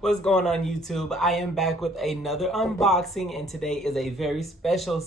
What's going on YouTube? I am back with another unboxing, and today is a very special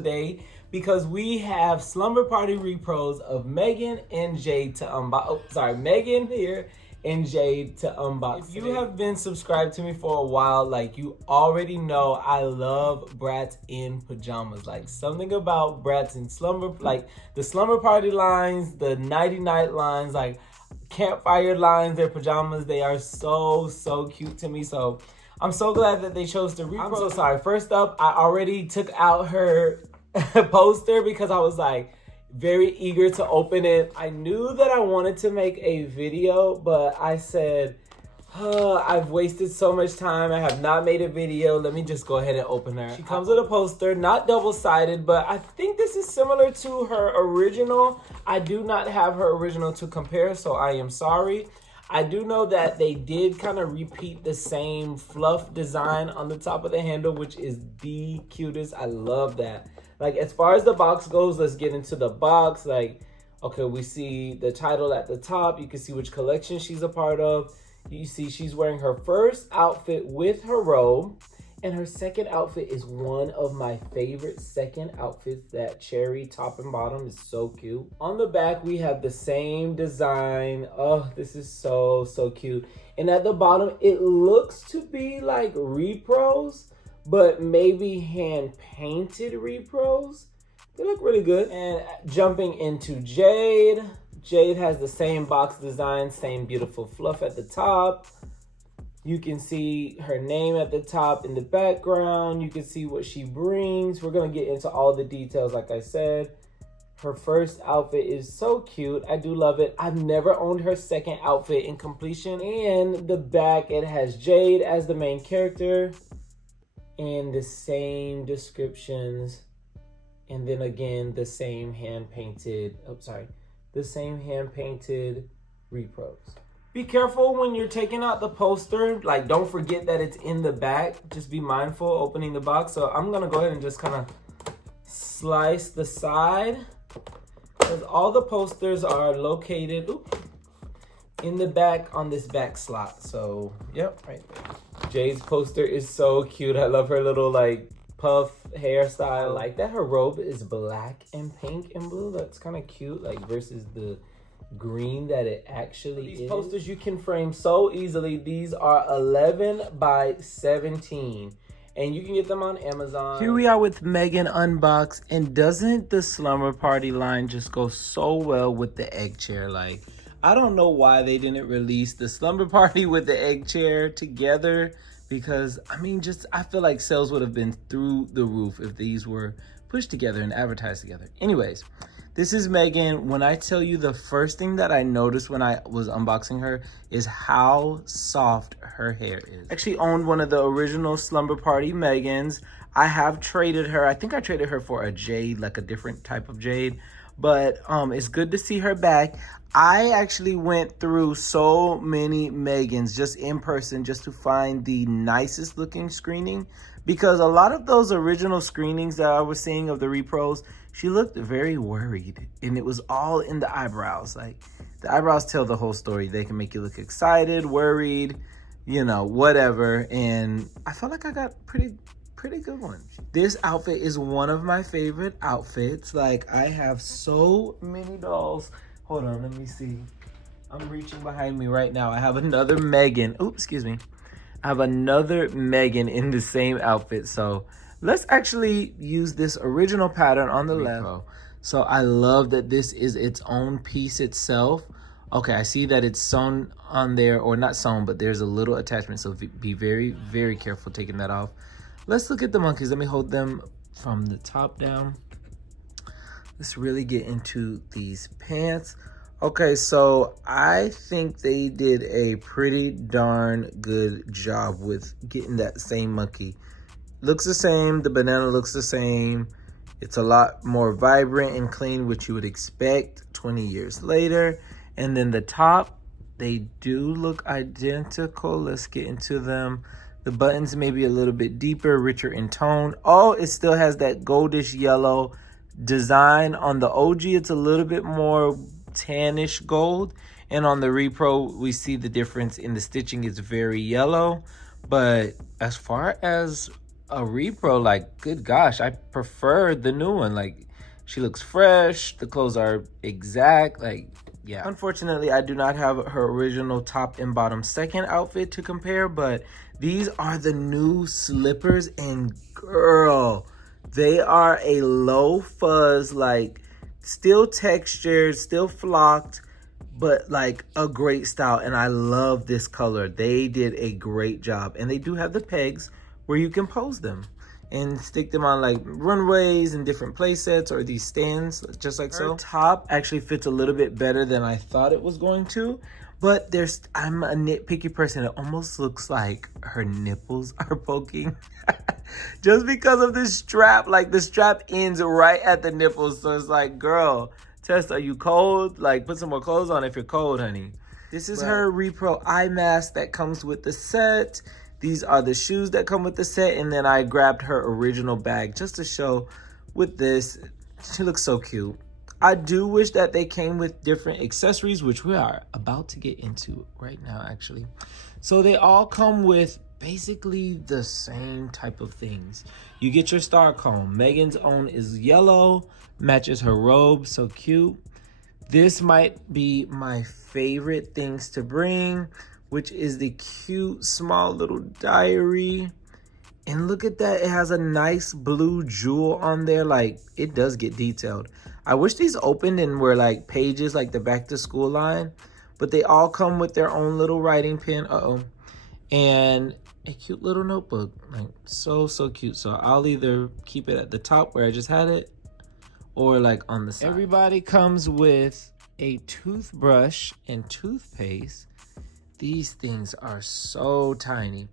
day because we have Slumber Party repros of Meygan and Jade to unbox. Meygan here and Jade to unbox. If you have been subscribed to me for a while, like, you already know I love Bratz in pajamas. Like, something about Bratz in Slumber, like the Slumber Party lines, the Nighty Night lines, like campfire lines, their pajamas, they are so cute to me. So I'm so glad that they chose to repro. I'm so sorry. First up, I already took out her poster because I was like very eager to open it. I knew that I wanted to make a video, but I said, I've wasted so much time. I have not made a video. Let me just go ahead and open her. She comes with a poster, not double-sided, but I think this is similar to her original. I do not have her original to compare, so I am sorry. I do know that they did kind of repeat the same fluff design on the top of the handle, which is the cutest. I love that. Like, as far as the box goes, let's get into the box. Like, okay, we see the title at the top. You can see which collection she's a part of. You see she's wearing her first outfit with her robe, and her second outfit is one of my favorite second outfits. That cherry top and bottom is so cute. On the back, we have the same design. Oh, this is so cute. And at the bottom, it looks to be like repros, but maybe hand-painted repros. They look really good. And jumping into Jade. Jade has the same box design, same beautiful fluff at the top. You can see her name at the top in the background. You can see what she brings. We're going to get into all the details, like I said. Her first outfit is so cute. I do love it. I've never owned her second outfit in completion. And the back, it has Jade as the main character. And the same descriptions. And then again, the same hand-painted, the same hand-painted repros. Be careful when you're taking out the poster. Like, don't forget that it's in the back. Just be mindful opening the box. So I'm gonna go ahead and just kind of slice the side, because all the posters are located in the back on this back slot. So, yep, right there. Jade's poster is so cute. I love her little, like, puff hairstyle. I like that her robe is black and pink and blue. That's kind of cute, like, versus the green that it actually is. These posters you can frame so easily. These are 11 by 17, and you can get them on Amazon. Here we are with Meygan unboxed, and doesn't the Slumber Party line just go so well with the egg chair? Like, I don't know why they didn't release the Slumber Party with the egg chair together, because, I mean, I feel like sales would have been through the roof if these were pushed together and advertised together. Anyways, this is Meygan. When I tell you, the first thing that I noticed when I was unboxing her is how soft her hair is. I actually owned one of the original Slumber Party Meygans. I have traded her. I think I traded her for a Jade, like a different type of Jade. But it's good to see her back. I actually went through so many Meygans just in person just to find the nicest looking screening, because a lot of those original screenings that I was seeing of the repros, she looked very worried, and it was all in the eyebrows. Like, the eyebrows tell the whole story. They can make you look excited, worried, you know, whatever. And I felt like I got pretty good one. This outfit is one of my favorite outfits. Like, I have so many dolls. Hold on, let me see. I'm reaching behind me right now. I have another Meygan. Oops, excuse me. I have another Meygan in the same outfit. So let's actually use this original pattern on the left. So I love that this is its own piece itself. Okay, I see that it's sewn on there, or not sewn, but there's a little attachment. So be very careful taking that off. Let's look at the monkeys. Let me hold them from the top down. Let's really get into these pants. Okay, so I think they did a pretty darn good job with getting that same monkey. Looks the same. The banana looks the same. It's a lot more vibrant and clean, which you would expect 20 years later. And then the top, they do look identical. Let's get into them. The buttons may be a little bit deeper, richer in tone. Oh, it still has that goldish yellow design. On the OG, it's a little bit more tannish gold. And on the Repro, we see the difference in the stitching is very yellow. But as far as a Repro, like, good gosh, I prefer the new one. Like, she looks fresh. The clothes are exact. Like, yeah. Unfortunately, I do not have her original top and bottom second outfit to compare, but these are the new slippers, and girl, they are a low fuzz, like, still textured, still flocked, but like a great style. And I love this color. They did a great job, and they do have the pegs where you can pose them and stick them on like runways and different play sets or these stands, just like so. Her top actually fits a little bit better than I thought it was going to, but I'm a nitpicky person. It almost looks like her nipples are poking just because of the strap. Like, the strap ends right at the nipples, so it's like, girl, Tess, are you cold? Like, put some more clothes on if you're cold, honey. This is her Repro eye mask that comes with the set. These are the shoes that come with the set, and then I grabbed her original bag just to show with this. She looks so cute. I do wish that they came with different accessories, which we are about to get into right now, actually. So they all come with basically the same type of things. You get your star comb. Meygan's own is yellow, matches her robe, so cute. This might be my favorite things to bring, which is the cute small little diary. And look at that, it has a nice blue jewel on there. Like, it does get detailed. I wish these opened and were like pages, like the back to school line, but they all come with their own little writing pen. And a cute little notebook. Like, so cute. So I'll either keep it at the top where I just had it, or like on the side. Everybody comes with a toothbrush and toothpaste. These things are so tiny,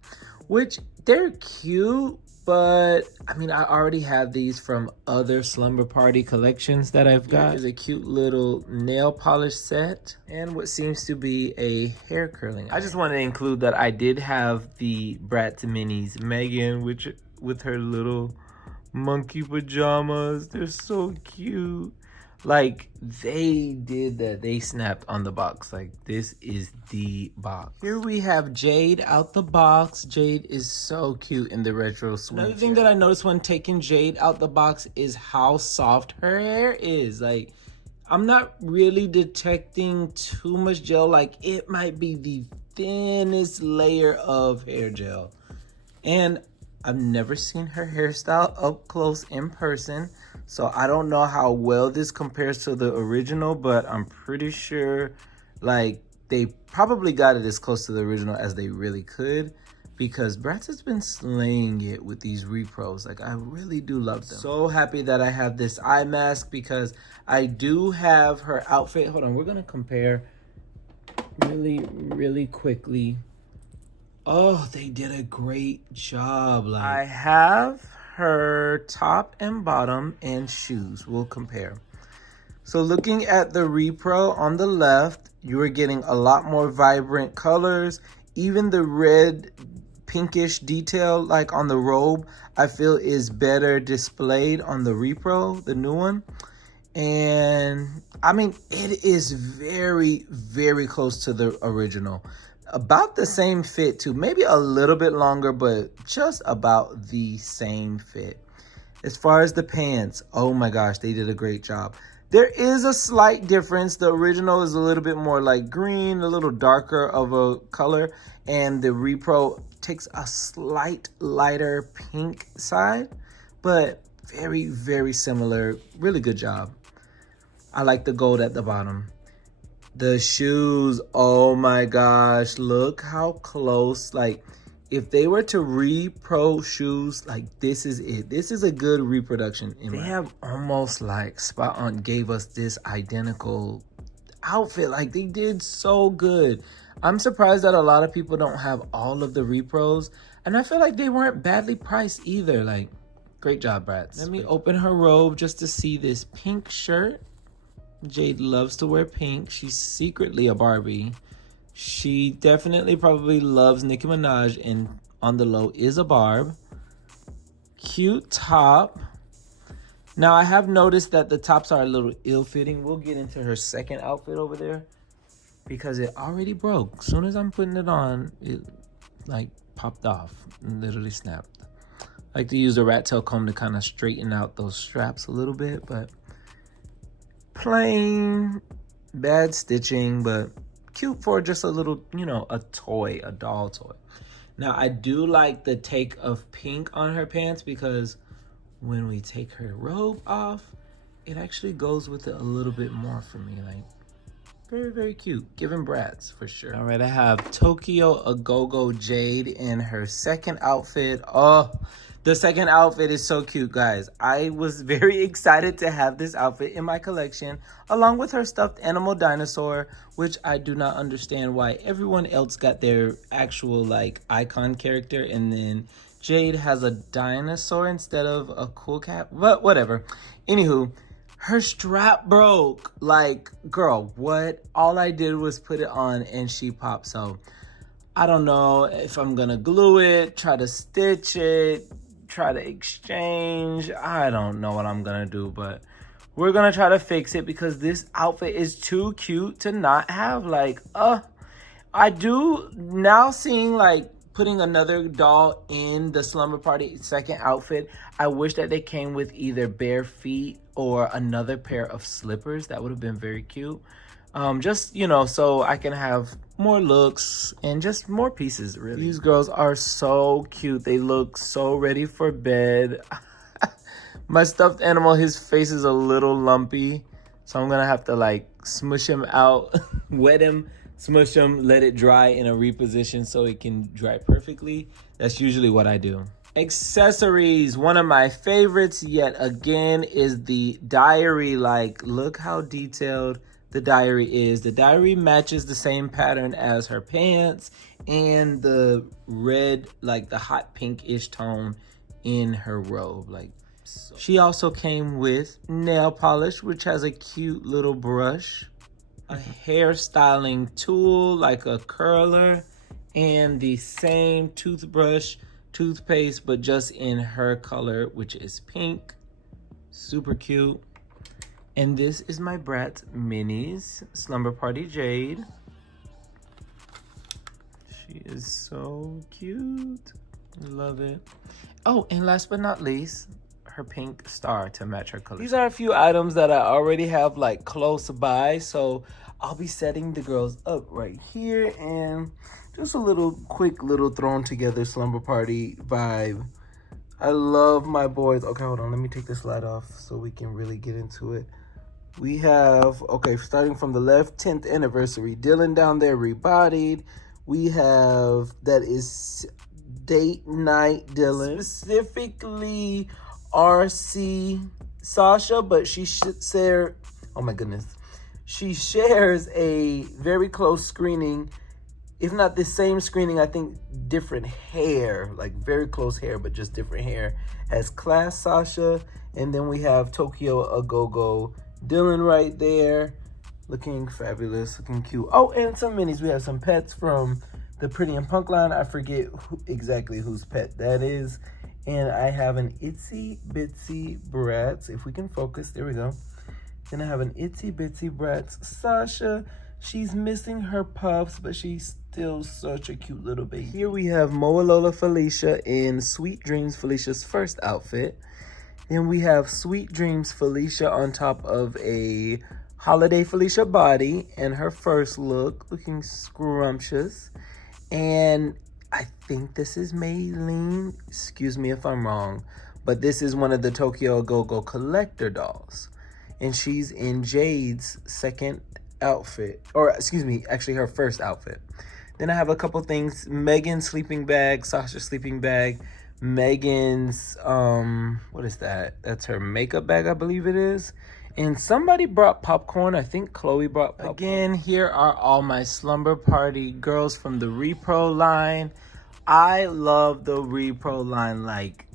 which they're cute, but I mean, I already have these from other Slumber Party collections that I've got. There's a cute little nail polish set and what seems to be a hair curling. I just wanted to include that I did have the Bratz minis Meygan, which with her little monkey pajamas. They're so cute. Like, they did that. They snapped on the box. Like, this is the box. Here we have Jade out the box. Jade is so cute in the retro swim. Another thing that I noticed when taking Jade out the box is how soft her hair is. Like, I'm not really detecting too much gel. Like, it might be the thinnest layer of hair gel. And I've never seen her hairstyle up close in person, so I don't know how well this compares to the original, but I'm pretty sure like they probably got it as close to the original as they really could, because Bratz has been slaying it with these repros. Like, I really do love them. So happy that I have this eye mask, because I do have her outfit. Hold on, we're gonna compare really quickly. Oh, they did a great job. Like, I have her top and bottom and shoes. We'll compare. So looking at the Repro on the left, you are getting a lot more vibrant colors. Even the red pinkish detail like on the robe, I feel is better displayed on the Repro, the new one. And I mean, it is very close to the original. About the same fit too, maybe a little bit longer, but just about the same fit. As far as the pants, oh my gosh, they did a great job. There is a slight difference. The original is a little bit more like green, a little darker of a color, and the Repro takes a slight lighter pink side, but very similar. Really good job. I like the gold at the bottom. The shoes, oh my gosh, look how close. Like, if they were to Repro shoes, like, this is it. This is a good reproduction. They have almost like spot on gave us this identical outfit. Like, they did so good. I'm surprised that a lot of people don't have all of the Repros, and I feel like they weren't badly priced either. Like, great job, Bratz. Let me open her robe just to see this pink shirt. Jade loves to wear pink. She's secretly a Barbie. She definitely probably loves Nicki Minaj, and on the low is a Barb. Cute top. Now, I have noticed that the tops are a little ill-fitting. We'll get into her second outfit over there. because it already broke. As soon as I'm putting it on, it like popped off and literally snapped. I like to use the rat tail comb to kind of straighten out those straps a little bit, but plain bad stitching, but cute for just a little, you know, a toy, a doll toy. Now I do like the take of pink on her pants because when we take her robe off, it actually goes with it a little bit more for me. Like, very, very cute. Giving Bratz for sure. All right, I have Tokyo A Go-Go Jade in her second outfit. Oh, the second outfit is so cute, guys. I was very excited to have this outfit in my collection, along with her stuffed animal dinosaur, which I do not understand why everyone else got their actual, like, icon character, and then Jade has a dinosaur instead of a cool cat. But whatever. Anywho, her strap broke. Like, girl, what? All I did was put it on and she popped. So I don't know if I'm gonna glue it, try to stitch it, try to exchange. I don't know what I'm gonna do, but we're gonna try to fix it because this outfit is too cute to not have. Like, I do now seeing like putting another doll in the Slumber Party second outfit. I wish that they came with either bare feet or another pair of slippers. That would have been very cute. Just, you know, so I can have more looks and just more pieces, really. These girls are so cute. They look so ready for bed. My stuffed animal, his face is a little lumpy, so I'm gonna have to like smush him out, wet him, smush him, let it dry in a reposition so it can dry perfectly. That's usually what I do. Accessories, one of my favorites yet again is the diary. Like, look how detailed the diary is. The diary matches the same pattern as her pants and the red, like the hot pinkish tone in her robe. Like, so. She also came with nail polish, which has a cute little brush, a hairstyling tool like a curler, and the same toothpaste, but just in her color, which is pink. Super cute. And this is my Bratz Minis Slumber Party Jade. She is so cute. I love it. Oh, and last but not least, her pink star to match her color. These are a few items that I already have like close by, so I'll be setting the girls up right here, and just a little quick little thrown together Slumber Party vibe. I love my boys. Okay, hold on, let me take this light off so we can really get into it. We have, okay, starting from the left, 10th anniversary. Dylan down there rebodied. We have, that is Date Night Dylan. Specifically RC Sasha, but she should share, oh my goodness. She shares a very close screening, if not the same screening, I think different hair, like very close hair, but just different hair, as Class Sasha. And then we have Tokyo A Go-Go Dylan right there, looking fabulous, looking cute. Oh, and some minis. We have some pets from the Pretty and Punk line. I forget exactly whose pet that is. And I have an Itsy Bitsy Bratz. If we can focus, there we go. Then I have an Itsy Bitsy Bratz Sasha. She's missing her puffs, but she's still such a cute little baby. Here we have Moalola Felicia in Sweet Dreams Felicia's first outfit. Then we have Sweet Dreams Felicia on top of a Holiday Felicia body and her first look, looking scrumptious. And I think this is Meygan. Excuse me if I'm wrong, but this is one of the Tokyo Go-Go collector dolls. And she's in Jade's second outfit, or excuse me, actually her first outfit. Then I have a couple things. Meygan's sleeping bag, Sasha's sleeping bag, Meygan's, what is that? That's her makeup bag, I believe it is. And somebody brought popcorn. I think Chloe brought popcorn. Again, here are all my Slumber Party girls from the Repro line. I love the Repro line. Like,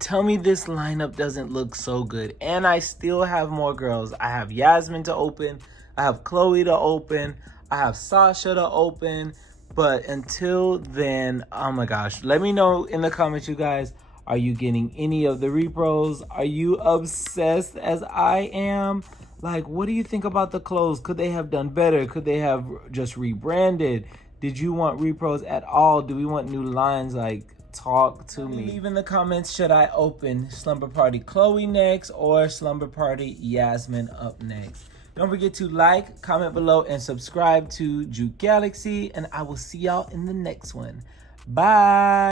tell me this lineup doesn't look so good. And I still have more girls. I have Yasmin to open. I have Chloe to open. I have Sasha to open. But until then, oh my gosh, let me know in the comments, you guys. Are you getting any of the repros? Are you obsessed as I am? Like, what do you think about the clothes? Could they have done better? Could they have just rebranded? Did you want repros at all? Do we want new lines? Like, talk to me. Leave in the comments, should I open Slumber Party Chloe next or Slumber Party Yasmin up next? Don't forget to like, comment below, and subscribe to Juke Galaxy. And I will see y'all in the next one. Bye.